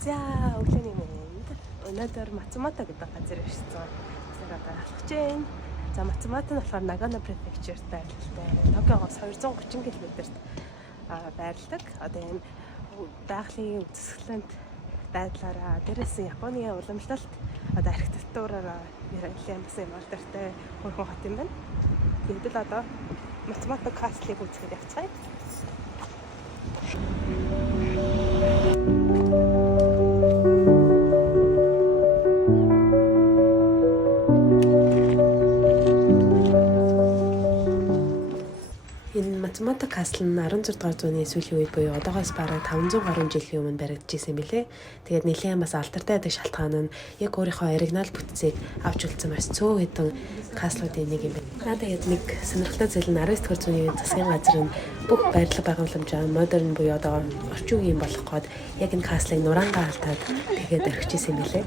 За өглөөний мэнд. Өнөөдөр Мацумото гэдэг газар ирсэн. Тэгэхээр одоо алхаж байна. За Мацумото нь болохоор Нагано prefecture байрлалтай. Токиогоос 230 км-т байрладаг. Одоо энэ байгалийн үзэсгэлэнт байдлаараа дээрээс нь Японы уламжлалт одоо архитектураараа нэлээд юм алдартай хөрхөн хот юм байна. Тэгээд л одоо Мацумото кастлыг үзэхэд явцгаая. Энэ Мацумото кастл нь 16 дугаар зууны сүүлийн үед буюу одоогоос бараг 500 гаруй жилийн өмнө баригдчихсэн билээ. Тэгээд нэлээд бас алдартай байдаг шалтгаан нь яг өөрийнхөө оригинал бүтцийг авч үлдсэн маш цөөн хэдэн кастлуудын нэг юм байна. Тэгээд нэг сонирхолтой зүйл нь 19 дугаар зууны үед засгийн газар нь бүх барилга байгууламжаа модерн буюу одоо орчин үеийн болгох гээд яг энэ кастлыг нурангаа алдаад тэгээд орхижсэн билээ.